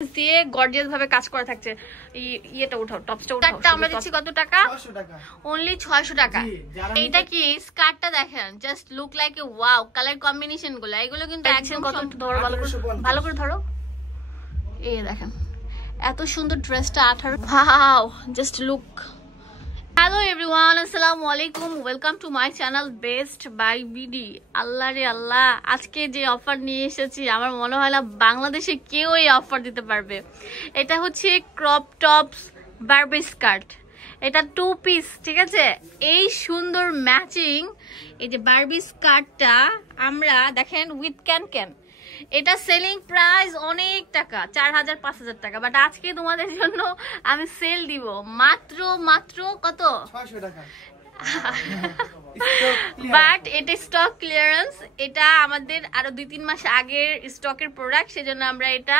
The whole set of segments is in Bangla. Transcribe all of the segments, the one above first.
দিয়ে গর্জিয়াস ভাবে কাজ করা থাকছে। ইয়েটা উঠাও, টপসটা উঠাও। আমরা দিচ্ছি কত টাকা? 600 টাকা, অনলি 600 টাকা। এইটা কি স্কার্টটা দেখেন, just look like a wow. Colour combination গুলো এগুলো কিন্তু অ্যাকশন কত ধরো, ভালো করে ধরো। এই দেখেন এত সুন্দর ড্রেসটা 18। Wow, just look. Hello everyone, আসসালামু আলাইকুম, welcome to my channel Best Buy BD. আল্লাহ রে আল্লাহ, আজকে যে অফার নিয়ে এসেছি আমার মনে হয় না বাংলাদেশে কেউ এই অফার দিতে পারবে। এটা হচ্ছে ক্রপ টপস বারবি স্কার্ট, এটা 2 পিস, ঠিক আছে। এই সুন্দর ম্যাচিং এই যে বারবি স্কার্টটা আমরা দেখেন উইথ ক্যান এটা সেলিং প্রাইস অনেক টাকা, 4000-5000 টাকা, বাট আজকে তোমাদের জন্য আমি সেল দিব মাত্র কত? 600 টাকা। বাট এটা স্টক ক্লিয়ারেন্স, এটা আমাদের আরো 2-3 মাস আগের স্টকের প্রোডাক্ট, সেজন্য আমরা এটা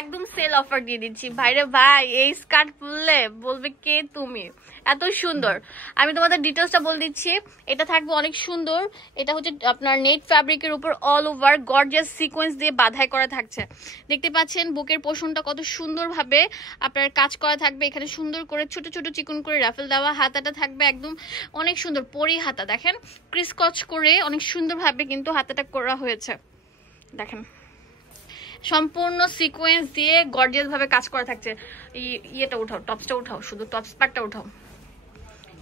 একদম সেল অফার দিয়ে দিচ্ছি। ভাইরে ভাই, এই স্কার্ট পরলে বলবে কে তুমি, এত সুন্দর। আমি তোমাদের ডিটেলসটা বলে দিচ্ছি। এটা থাকবে অনেক সুন্দর, এটা হচ্ছে আপনার নেট ফ্যাব্রিকের উপর অল ওভার গর্জিয়াস সিকোয়েন্স দিয়ে বাঁধাই করা থাকছে। দেখতে পাচ্ছেন বুকের পোর্শনটা কত সুন্দরভাবে আপনার কাজ করা থাকবে, এখানে সুন্দর করে ছোট ছোট চিকন করে রাফেল দেওয়া। হাতাটা থাকবে একদম অনেক সুন্দর পরি হাতা, দেখেন ক্রিসকচ করে অনেক সুন্দরভাবে কিন্তু হাতাটা করা হয়েছে। দেখেন সম্পূর্ণ সিকোয়েন্স দিয়ে গর্জিয়াস ভাবে কাজ করা থাকছে। ইয়েটা উঠাও, টপসটা উঠাও, শুধু টপস পার্টটা উঠাও।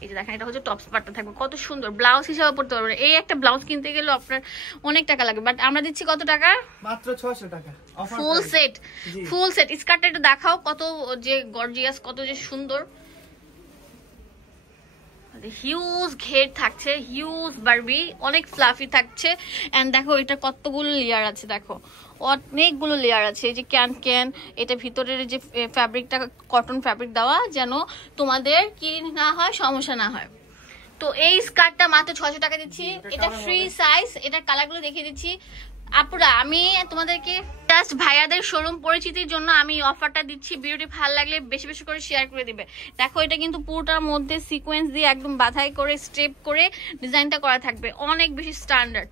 এই যে দেখেন এটা হচ্ছে টপস পার্টটা থাকবে, কত সুন্দর। ব্লাউজ হিসেবে পড়তে পারবেন। এই একটা ব্লাউজ কিনতে গেলে আপনার অনেক টাকা লাগে, বাট আমরা দিচ্ছি কত টাকা? মাত্র 600 টাকা। ফুল সেট স্কার্টটা একটু দেখাও, কত যে গর্জিয়াস, কত যে সুন্দর। হিউজ ঘের থাকছে, হিউজ বারবি, অনেক ফ্লাফি থাকছে। এন্ড দেখো এটা কতগুলো লেয়ার আছে, দেখো অনেকগুলো লেয়ার আছে। এই যে ক্যান এটা ভিতরের যে ফ্যাব্রিকটা কটন ফ্যাব্রিক দেওয়া, যেন তোমাদের কি না হয়, সমস্যা না হয়। তো এই স্কার্টটা মাত্র 600 টাকা দিচ্ছি। এটা ফ্রি সাইজ, এটার কালারগুলো দেখিয়ে দিচ্ছি। আপুরা আমি তোমাদেরকে জাস্ট ভাইয়াদের শোরুম পরিচিতির জন্য আমি অফারটা দিচ্ছি। ভিডিওটি ভালো লাগলে বেশি বেশি করে শেয়ার করে দিবে। দেখো এটা কিন্তু পুরোটার মধ্যে সিকোয়েন্স দিয়ে একদম বাঁধাই করে স্টেপ করে ডিজাইনটা করা থাকবে, অনেক বেশি স্ট্যান্ডার্ড।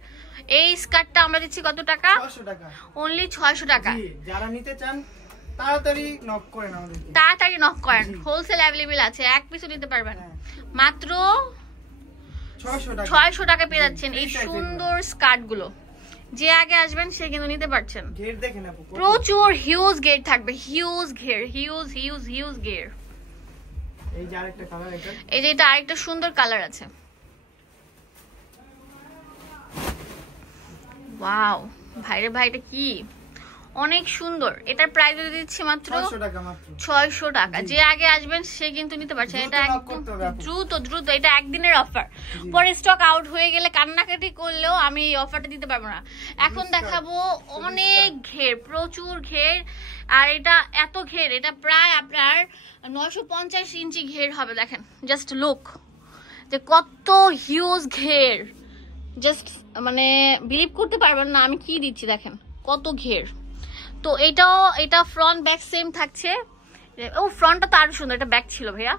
এই স্কার্টটা আমরা দিচ্ছি কত টাকা? 600 টাকা, অনলি 600 টাকা। যারা নিতে চান তাড়াতাড়ি নক করেন, হোলসেল অ্যাভেলেবল আছে, এক পিসও নিতে পারবেন। মাত্র 600 টাকা পেয়ে যাচ্ছেন এই সুন্দর স্কার্ট গুলো। যে আগে আসবেন সে কিন্তু নিতে পারছেন। ঘের দেখেন আপু, প্রচুর হিউজ ঘের থাকবে, হিউজ ঘের, হিউজ ঘের। এই যে আরেকটা কালার, এটা আরেকটা সুন্দর কালার আছে। ওয়াও ভাইরে ভাই, এটা কি অনেক সুন্দর। এটার প্রাইস দিচ্ছি মাত্র 600 টাকা। যে আগে আসবেন সে কিন্তু নিতে পারছেন। এটা একদম দ্রুত, এটা একদিনের অফার, পরে স্টক আউট হয়ে গেলে কান্নাকাটি করলেও আমি এই অফারটা দিতে পারবো না। এখন দেখাবো অনেক ঘের, প্রচুর ঘের। আর এটা এত ঘের, এটা প্রায় আপনার 950 ইঞ্চি ঘের হবে। দেখেন জাস্ট লুক যে কত হিউজ ঘের, জাস্ট মানে বিলিভ করতে পারবেন না আমি কি দিচ্ছি। দেখেন কত ঘের। তো এটা ফ্রন্ট ব্যাক সেম থাকছে। ও ফ্রন্টটা তো আরো সুন্দর, এটা ব্যাক ছিল ভাইয়া।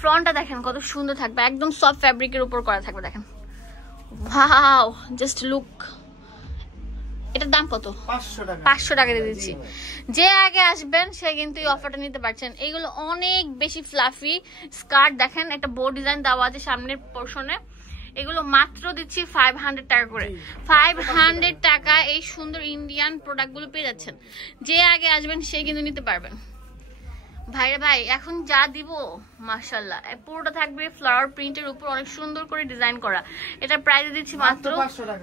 ফ্রন্টটা দেখেন কত সুন্দর থাকবে, একদম সফট ফ্যাব্রিকের উপর করা থাকবে। দেখেন ওয়াও, জাস্ট লুক। এটার দাম কত? 500 টাকা দিয়ে দিচ্ছি। যে আগে আসবেন সে কিন্তু এই অফারটা নিতে পারছেন। এইগুলো অনেক বেশি ফ্লাফি স্কার্ট, দেখেন একটা বোর্ড ডিজাইন দেওয়া আছে সামনের পোর্শনে। এগুলো মাত্র দিচ্ছি 500 টাকা করে। 500 টাকা এই সুন্দর ইন্ডিয়ান প্রোডাক্ট গুলো পেয়ে যাচ্ছেন। যে আগে আসবেন সে কিন্তু নিতে পারবেন। ভাইরে ভাই, এখন যা দিব মাশাআল্লাহ, পুরোটা থাকবে ফ্লাওয়ার প্রিন্টের উপর অনেক সুন্দর করে ডিজাইন করা। এটার প্রাইস দিচ্ছি মাত্র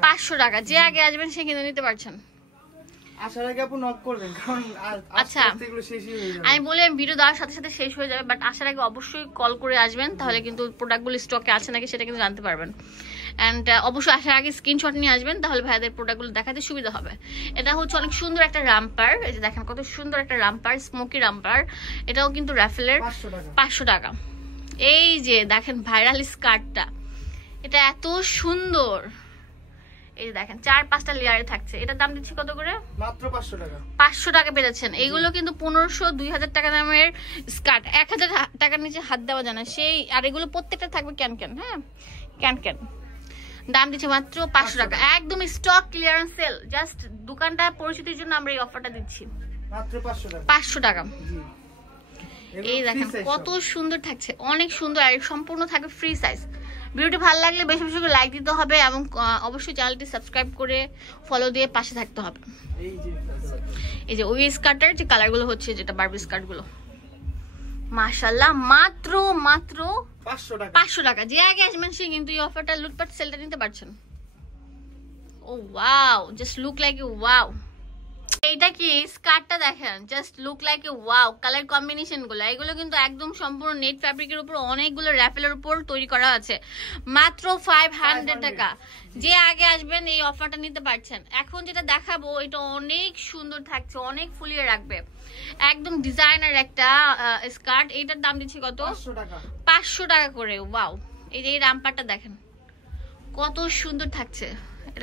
500 টাকা। যে আগে আসবেন সে কিন্তু নিতে পারছেন। আচ্ছা আমি বলি ভিডিও দেওয়ার সাথে সাথে শেষ হয়ে যাবে, বাট আসার আগে অবশ্যই কল করে আসবেন, তাহলে কিন্তু প্রোডাক্টগুলো স্টকে আছে নাকি সেটা কিন্তু জানতে পারবেন। অ্যান্ড অবশ্যই আসার আগে স্ক্রিনশট নিয়ে আসবেন, তাহলে ভাইয়াদের প্রোডাক্টগুলো দেখাতে সুবিধা হবে। এটা হচ্ছে অনেক সুন্দর একটা রাম্পার, এই যে দেখেন কত সুন্দর একটা রাম্পার, স্মোকি রাম্পার। এটাও কিন্তু রাফেলের, 500 টাকা। এই যে দেখেন ভাইরাল স্কার্টটা, এটা এত সুন্দর। এই যে দেখেন 4-5টা লেয়ারে থাকছে। এটার দাম দিচ্ছি কত করে? মাত্র 500 টাকা। 500 টাকা পেয়ে যাচ্ছেন। এইগুলো কিন্তু 1500-2000 টাকা দামের স্কার্ট, 1000 টাকার নিচে হাত দেওয়া যায় না সেই। আর এগুলো প্রত্যেকটা থাকবে ক্যান, হ্যাঁ ক্যান। দাম দিচ্ছে মাত্র 500 টাকা, একদম স্টক ক্লিয়ারেন্স সেল। জাস্ট দোকানটা পরিচিতির জন্য আমরা এই অফারটা দিচ্ছি। মাত্র 500 টাকা। 500 টাকা। জি, এই দেখেন কত সুন্দর থাকছে, অনেক সুন্দর, আর সম্পূর্ণ থাকবে ফ্রি সাইজ। ভিডিওটি ভালো লাগলে বেশি বেশি করে লাইক দিতে হবে এবং অবশ্যই চ্যানেলটি সাবস্ক্রাইব করে ফলো দিয়ে পাশে থাকতে হবে। এই যে ওই স্কার্টের যে কালারগুলো হচ্ছে, যেটা বারবি স্কার্টগুলো, মাশাআল্লাহ, মাত্র 500 টাকা। যে আগে আসবেন সে কিন্তু এই অফারটা লুটপাট সেলটা নিতে পারছেন। Oh wow, just look like a wow. এইটা কি স্কার্টটা দেখেন, just look like a wow. Colour combination গুলো এগুলো কিন্তু একদম সম্পূর্ণ নেট ফ্যাব্রিকের উপর অনেকগুলো র্যাফেলের উপর তৈরি করা আছে, মাত্র 500 টাকা। যে আগে আসবেন এই অফারটা নিতে পারছেন। এখন যেটা দেখাবো এটা অনেক সুন্দর থাকছে, অনেক ফুলিয়ে রাখবে, একদম ডিজাইনার একটা স্কার্ট। এইটার দাম দিচ্ছি কত? 500 টাকা করে। ওয়াও, এই যে এই রামপারটা দেখেন কত সুন্দর থাকছে,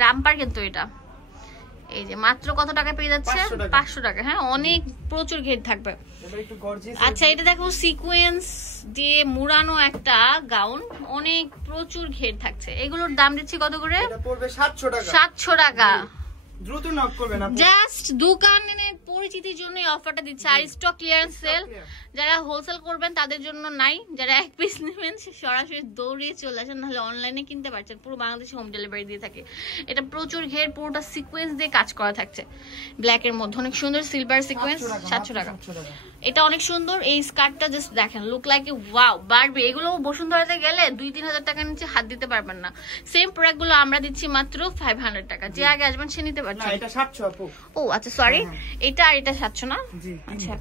রামপার কিন্তু এটা। এই যে মাত্র কত টাকা পেয়ে যাচ্ছে? 500 টাকা। হ্যাঁ, অনেক প্রচুর ঘের থাকবে। আচ্ছা, এটা দেখো সিকোয়েন্স দিয়ে মুড়ানো একটা গাউন, অনেক প্রচুর ঘের থাকছে। এগুলোর দাম দিচ্ছি কত করে? এটা পড়বে 700 টাকা। 700 টাকা। দ্রুত নক করবেন আপনি। জাস্ট দোকানের পরিচিতির জন্য এই অফারটা দিচ্ছে। আর স্টক ক্লিয়ারেন্স সেল, যারা হোলসেল করবেন তাদের জন্য নাই। যারা এক পিস নেবেন সরাসরি দৌড়িয়ে চলে আসেন, নাহলে অনলাইনে কিনতে পারছেন। পুরো বাংলাদেশে হোম ডেলিভারি দিয়ে থাকে। এটা প্রচুর ঘের, পুরোটা সিকোয়েন্স দিয়ে কাজ করা থাকছে, ব্ল্যাক এর মধ্যে অনেক সুন্দর সিলভার সিকোয়েন্স। 700 টাকা। এটা অনেক সুন্দর। এই স্কার্টটা জাস্ট দেখেন, look like a wow. Barbie এগুলো বসুন্ধরাতে গেলে 2-3 হাজার টাকার নিচে হাত দিতে পারবেন না। সেম প্রোডাক্ট গুলো আমরা দিচ্ছি মাত্র 500 টাকা। যে আগে আসবেন সে নিতে পারছেন। না, এটা 700 আপু। ও আচ্ছা, সরি, এটা আর এটা 700 না? জি। আচ্ছা,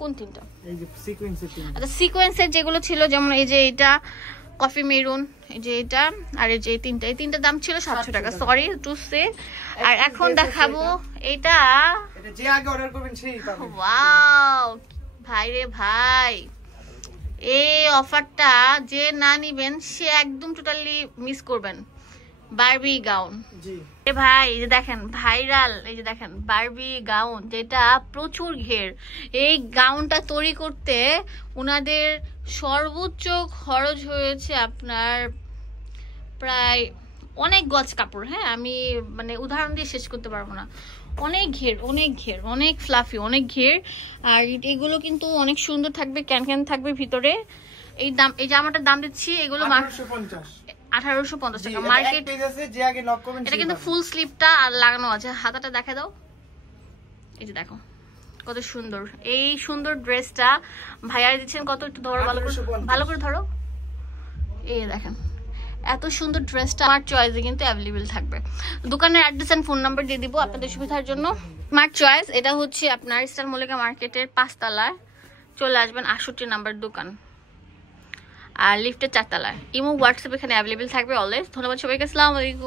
কোন তিনটা? এই যে সিকোয়েন্সের তিনটা। আচ্ছা, সিকোয়েন্সের যেগুলো ছিল, যেমন এই যে এটা কফি মেরুন, এই যে এটা, আর এই যে এই তিনটা দাম ছিল 700 টাকা। Sorry to say. আর এখন দেখাবো এটা যে আগে অর্ডার করবেন সেই পাবেন। ওয়াও ভাই রে ভাই, এই অফারটা যে না নিবেন সে একদম টোটালি মিস করবেন। Barbie gown. জি ভাই, এই যে দেখেন ভাইরাল, এই যে দেখেন বারবি গাউন, যেটা প্রচুর ঘের। এই গাউনটা তৈরি করতে ওনাদের সর্বোচ্চ খরচ হয়েছে আপনার প্রায় অনেক গজ কাপড়। হ্যাঁ, আমি মানে উদাহরণ দিয়ে শেষ করতে পারবো না। অনেক ঘের, অনেক ঘের, অনেক ফ্লাফি, অনেক ঘের। আর এগুলো কিন্তু অনেক সুন্দর থাকবে, ক্যান থাকবে ভিতরে। এই দাম, এই জামাটার দাম দিচ্ছি এগুলো 1850 টাকা মার্কেট। এটা কিন্তু ফুল স্লিভটা আর লাগানো আছে। হাতাটা দেখা দাও, এই যে দেখো কত সুন্দর। এই সুন্দর ড্রেসটা ভাইয়ার দিচ্ছেন কত? একটু ধরো, ভালো করে ধরো। এই দেখেন এত সুন্দর ড্রেসটা আমার চয়েসে কিন্তু অ্যাভেলেবেল থাকবে। দোকানের অ্যাড্রেস এন্ড ফোন নাম্বার দিয়ে দিব আপনাদের সুবিধার জন্য। স্মার্ট চয়েস, এটা হচ্ছে আপনার স্টার মল্লিকা মার্কেটের 5 তলায় চলে আসবেন, 68 নাম্বার দোকান, আর লিফটের 4 তলায়। ইমো হোয়াটসঅ্যাপ এখানে অ্যাভেলেবেল থাকবে অলওয়েজ। ধন্যবাদ সবাইকে, আসসালামু আলাইকুম।